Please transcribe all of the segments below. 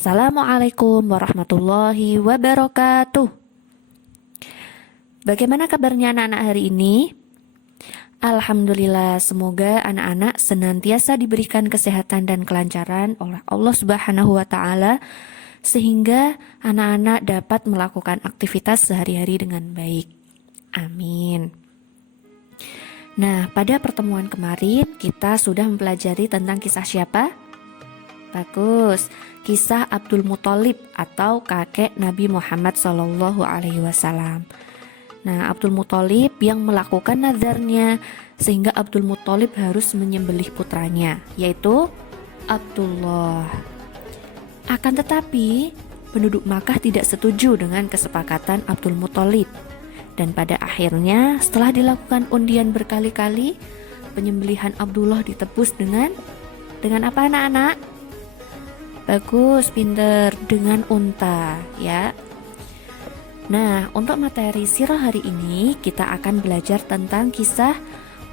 Assalamualaikum warahmatullahi wabarakatuh. Bagaimana kabarnya anak-anak hari ini? Alhamdulillah, semoga anak-anak senantiasa diberikan kesehatan dan kelancaran oleh Allah Subhanahu wa Ta'ala, sehingga anak-anak dapat melakukan aktivitas sehari-hari dengan baik. Amin. Nah, pada pertemuan kemarin kita sudah mempelajari tentang kisah siapa? Bagus, kisah Abdul Muthalib atau kakek Nabi Muhammad SAW. Nah, Abdul Muthalib yang melakukan nazarnya sehingga Abdul Muthalib harus menyembelih putranya, yaitu Abdullah. Akan tetapi, penduduk Makkah tidak setuju dengan kesepakatan Abdul Muthalib. Dan pada akhirnya, setelah dilakukan undian berkali-kali, penyembelihan Abdullah ditebus dengan apa anak-anak? Bagus, pinter, dengan unta ya. Nah, untuk materi sirah hari ini kita akan belajar tentang kisah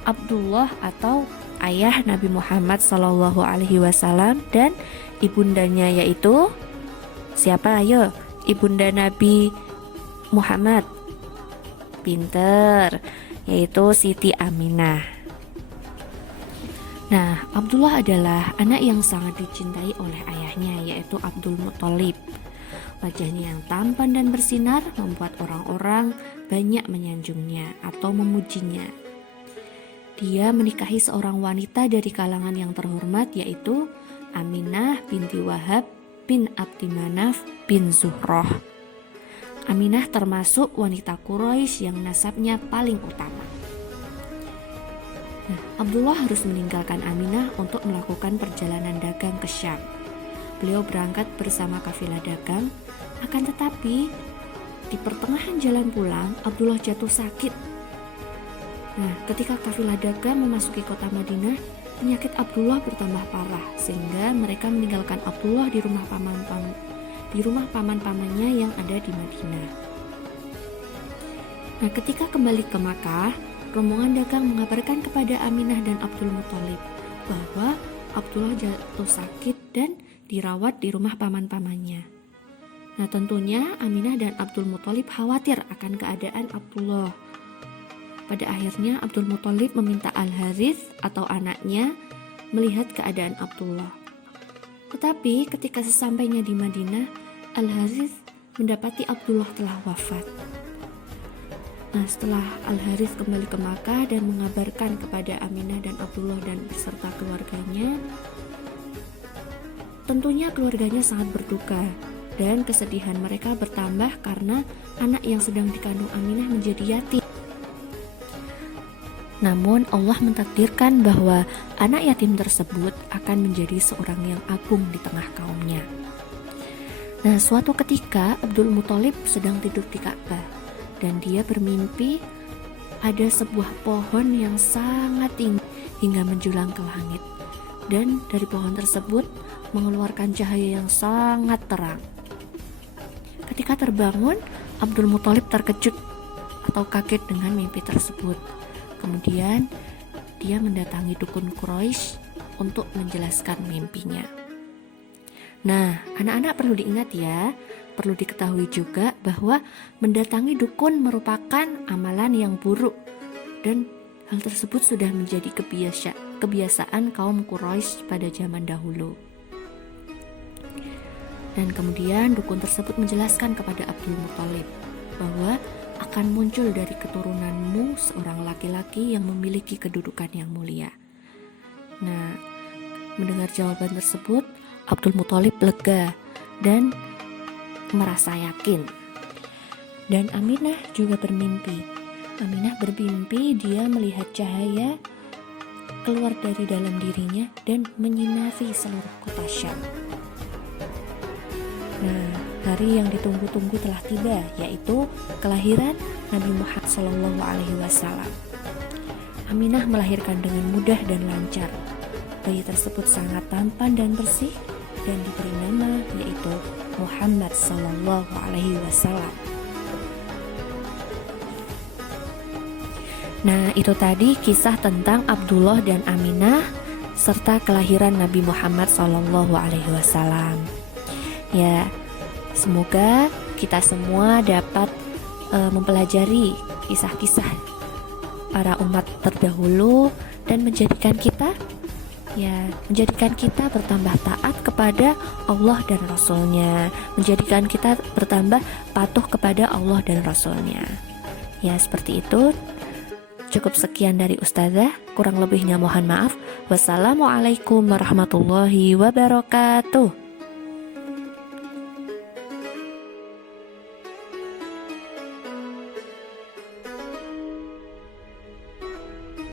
Abdullah atau ayah Nabi Muhammad SAW dan ibundanya, yaitu siapa? Ayo, ibunda Nabi Muhammad. Pinter, yaitu Siti Aminah. Nah, Abdullah adalah anak yang sangat dicintai oleh ayahnya, yaitu Abdul Muthalib. Wajahnya yang tampan dan bersinar membuat orang-orang banyak menyanjungnya atau memujinya. Dia menikahi seorang wanita dari kalangan yang terhormat, yaitu Aminah binti Wahab bin Abdi Manaf bin Zuhroh. Aminah termasuk wanita Quraisy yang nasabnya paling utama. Abdullah harus meninggalkan Aminah untuk melakukan perjalanan dagang ke Syam. Beliau berangkat bersama kafilah dagang, akan tetapi di pertengahan jalan pulang, Abdullah jatuh sakit. Nah, ketika kafilah dagang memasuki kota Madinah, penyakit Abdullah bertambah parah sehingga mereka meninggalkan Abdullah di rumah paman-pamannya yang ada di Madinah. Nah, ketika kembali ke Makkah, rombongan dagang mengabarkan kepada Aminah dan Abdul Muthalib bahwa Abdullah jatuh sakit dan dirawat di rumah paman-pamannya. Nah, tentunya Aminah dan Abdul Muthalib khawatir akan keadaan Abdullah. Pada akhirnya Abdul Muthalib meminta Al-Harith atau anaknya melihat keadaan Abdullah. Tetapi ketika sesampainya di Madinah, Al-Harith mendapati Abdullah telah wafat. Nah, setelah Al-Harith kembali ke Makkah dan mengabarkan kepada Aminah dan Abdullah dan beserta keluarganya, tentunya keluarganya sangat berduka dan kesedihan mereka bertambah karena anak yang sedang dikandung Aminah menjadi yatim. Namun Allah mentakdirkan bahwa anak yatim tersebut akan menjadi seorang yang agung di tengah kaumnya. Nah, suatu ketika Abdul Muthalib sedang tidur di Ka'bah dan dia bermimpi ada sebuah pohon yang sangat tinggi hingga menjulang ke langit, dan dari pohon tersebut mengeluarkan cahaya yang sangat terang. Ketika terbangun, Abdul Muthalib terkejut atau kaget dengan mimpi tersebut. Kemudian dia mendatangi dukun Quraisy untuk menjelaskan mimpinya. Nah, anak-anak perlu diingat ya, perlu diketahui juga bahwa mendatangi dukun merupakan amalan yang buruk dan hal tersebut sudah menjadi kebiasaan kaum Quraisy pada zaman dahulu. Dan kemudian dukun tersebut menjelaskan kepada Abdul Muthalib bahwa akan muncul dari keturunanmu seorang laki-laki yang memiliki kedudukan yang mulia. Nah, mendengar jawaban tersebut, Abdul Muthalib lega dan merasa yakin. Dan Aminah juga bermimpi. Aminah bermimpi dia melihat cahaya keluar dari dalam dirinya dan menyinari seluruh kota Syam. Nah, hari yang ditunggu-tunggu telah tiba, yaitu kelahiran Nabi Muhammad SAW. Aminah melahirkan dengan mudah dan lancar. Bayi tersebut sangat tampan dan bersih dan diberi nama yaitu Muhammad SAW. Nah, itu tadi kisah tentang Abdullah dan Aminah serta kelahiran Nabi Muhammad SAW. Ya, semoga kita semua dapat mempelajari kisah-kisah para umat terdahulu dan menjadikan kita bertambah taat kepada Allah dan Rasulnya, menjadikan kita bertambah patuh kepada Allah dan Rasulnya. Ya, seperti itu. Cukup sekian dari Ustazah, kurang lebihnya mohon maaf. Wassalamualaikum warahmatullahi wabarakatuh.